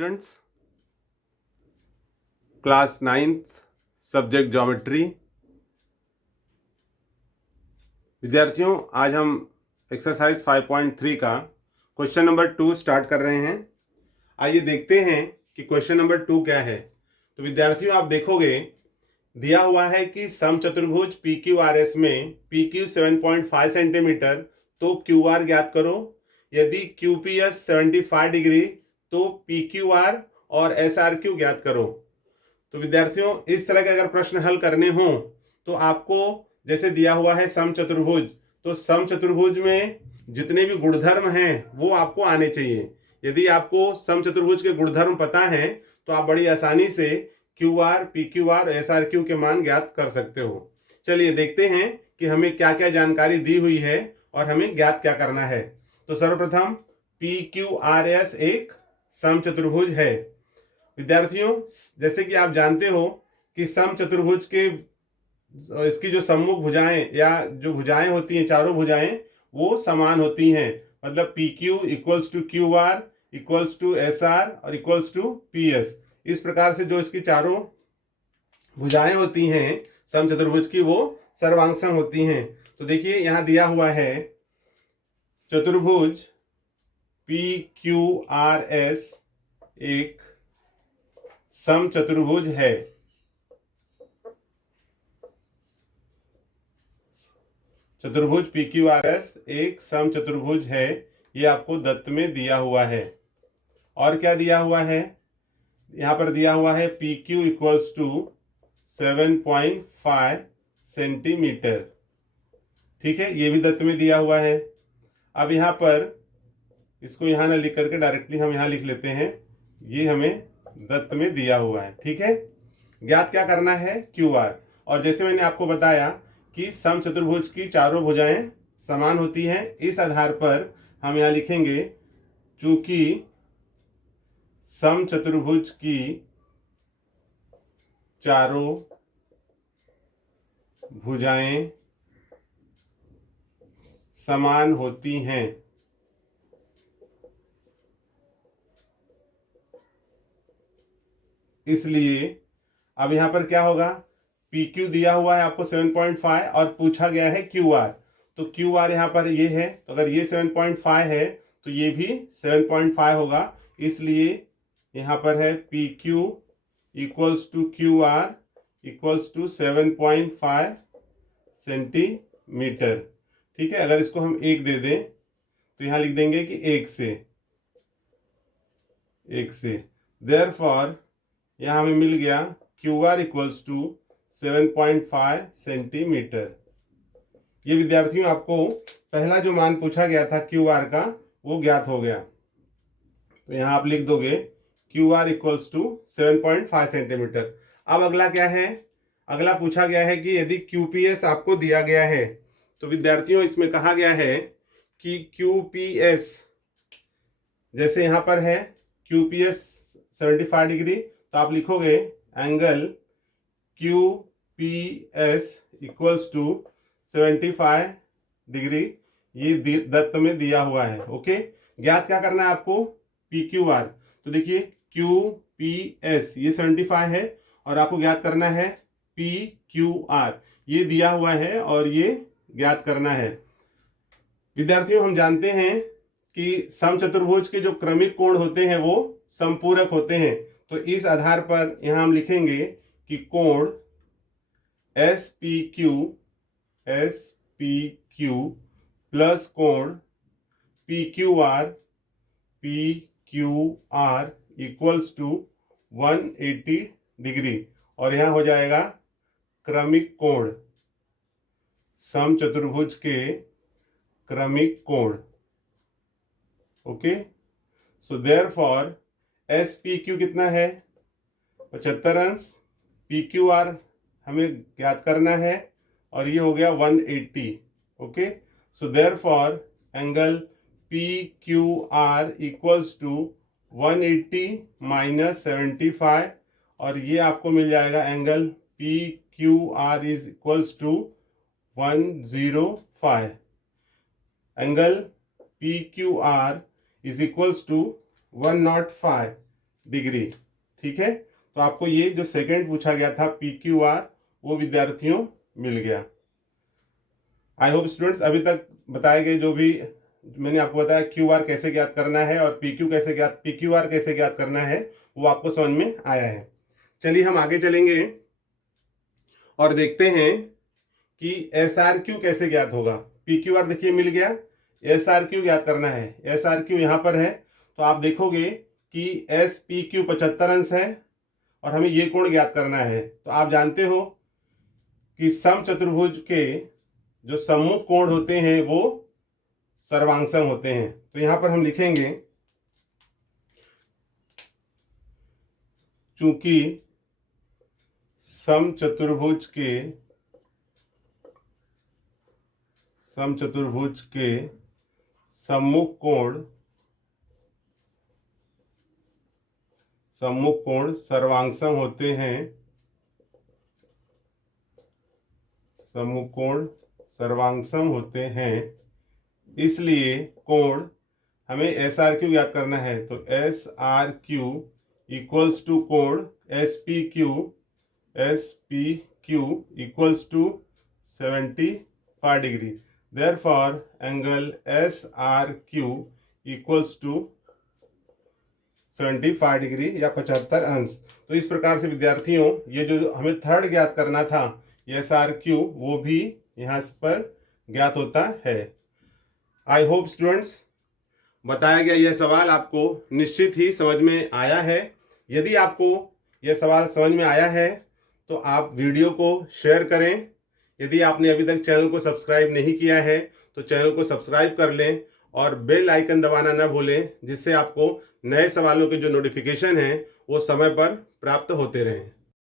Students, class 9th subject geometry. विद्यार्थियों, आज हम एक्सरसाइज 5.3 का क्वेश्चन नंबर 2 स्टार्ट कर रहे हैं। आइए देखते हैं कि क्वेश्चन नंबर 2 क्या है। तो विद्यार्थियों, आप देखोगे दिया हुआ है कि समचतुर्भुज PQRS में PQ 7.5 सेंटीमीटर तो QR ज्ञात करो। यदि QPS 75 डिग्री तो PQR और SRQ ज्ञात करो। तो विद्यार्थियों, इस तरह के अगर प्रश्न हल करने हों तो आपको जैसे दिया हुआ है समचतुर्भुज, तो समचतुर्भुज में जितने भी गुणधर्म हैं वो आपको आने चाहिए। यदि आपको समचतुर्भुज के गुणधर्म पता है तो आप बड़ी आसानी से QR, PQR, SRQ के मान ज्ञात कर सकते हो। चलिए देखते हैं कि हमें क्या क्या जानकारी दी हुई है और हमें ज्ञात क्या करना है। तो सर्वप्रथम PQRS एक समचतुर्भुज है। विद्यार्थियों, जैसे कि आप जानते हो कि समचतुर्भुज के इसकी जो सम्मुख भुजाएं या जो भुजाएं होती हैं, चारों भुजाएं वो समान होती हैं। मतलब PQ equals to QR equals to SR और इक्वल्स टू PS। इस प्रकार से जो इसकी चारों भुजाएं होती हैं समचतुर्भुज की, वो सर्वांगसम होती हैं। तो देखिए यहां दिया हुआ है चतुर्भुज PQRS एक समचतुर्भुज है। चतुर्भुज PQRS एक समचतुर्भुज है। ये आपको दत्त में दिया हुआ है। और क्या दिया हुआ है? यहां पर दिया हुआ है PQ इक्वल्स टू 7.5 सेंटीमीटर। ठीक है, ये भी दत्त में दिया हुआ है। अब यहां पर इसको यहां ना लिख करके डायरेक्टली हम यहां लिख लेते हैं, ये हमें दत्त में दिया हुआ है। ठीक है, ज्ञात क्या करना है? QR। और जैसे मैंने आपको बताया कि समचतुर्भुज की चारों भुजाएं समान होती हैं, इस आधार पर हम यहां लिखेंगे चूंकि समचतुर्भुज की चारों भुजाएं समान होती हैं, इसलिए अब यहां पर क्या होगा? PQ दिया हुआ है आपको 7.5 और पूछा गया है QR। तो QR यहां पर ये है, तो अगर ये 7.5 है तो ये भी 7.5 होगा। इसलिए यहां पर है PQ equals to QR equals to 7.5 centimetre. ठीक है, अगर इसको हम 1 दे दें तो यहां लिख देंगे कि 1 से देयरफॉर यहां हमें मिल गया QR इक्वल्स टू 7.5 सेंटीमीटर। ये विद्यार्थियों आपको पहला जो मान पूछा गया था QR का, वो ज्ञात हो गया। तो यहां आप लिख दोगे QR इक्वल्स टू 7.5 सेंटीमीटर। अब अगला क्या है? अगला पूछा गया है कि यदि QPS आपको दिया गया है, तो विद्यार्थियों इसमें कहा गया है कि QPS जैसे यहां पर है QPS 75 डिग्री, तो आप लिखोगे angle QPS equals to 75 degree. ये दत्त में दिया हुआ है। ओके, ज्ञात क्या करना है आपको? PQR। तो देखिए QPS ये 75 है और आपको ज्ञात करना है PQR, ये दिया हुआ है और ये ज्ञात करना है। विद्यार्थियों, हम जानते हैं कि समचतुर्भुज के जो क्रमिक कोण होते हैं वो संपूरक होते हैं। तो इस आधार पर यहां हम लिखेंगे कि कोण SPQ प्लस कोण PQR इक्वल्स टू 180 डिग्री। और यहां हो जाएगा क्रमिक कोण, समचतुर्भुज के क्रमिक कोण। ओके, सो देयरफॉर SPQ कितना है? 75 अंश। PQR हमें ज्ञात करना है और ये हो गया 180। Okay, so therefore angle PQR equals to 180 minus 75 और ये आपको मिल जाएगा angle PQR is equals to 105। Angle PQR is equals to 105 degree. ठीक है, तो आपको ये जो सेकंड पूछा गया था PQR वो विद्यार्थियों मिल गया। आई होप स्टूडेंट्स अभी तक बताए गए जो भी मैंने आपको बताया QR कैसे ज्ञात करना है और PQR कैसे ज्ञात करना है वो आपको समझ में आया है। चलिए हम आगे चलेंगे और देखते हैं कि SRQ कैसे ज्ञात होगा। PQR देखिए मिल गया, SRQ ज्ञात करना है। SRQ यहाँ पर है, तो आप देखोगे कि SPQ 75 अंश है और हमें ये कोण ज्ञात करना है। तो आप जानते हो कि समचतुर्भुज के जो सम्मुख कोण होते हैं वो सर्वांगसम होते हैं। तो यहां पर हम लिखेंगे चूंकि समचतुर्भुज के सम्मुख कोण सर्वांगसम होते हैं, सम्मुख कोण सर्वांगसम होते हैं, इसलिए कोण हमें SRQ ज्ञात करना है। तो SRQ इक्वल्स टू कोण SPQ equals to 75 degree. Therefore angle SRQ equals to 75 degree या 75 अंश। तो इस प्रकार से विद्यार्थियों ये जो हमें थर्ड ज्ञात करना था SRQ वो भी यहाँ पर ज्ञात होता है। आई होप स्टूडेंट्स बताया गया यह सवाल आपको निश्चित ही समझ में आया है। यदि आपको यह सवाल समझ में आया है तो आप वीडियो को शेयर करें। यदि आपने अभी तक चैनल को सब्सक्राइब नहीं किया है तो चैनल को सब्सक्राइब कर लें और बेल आइकन दबाना न भूलें, जिससे आपको नए सवालों के जो नोटिफिकेशन हैं वो समय पर प्राप्त होते रहें।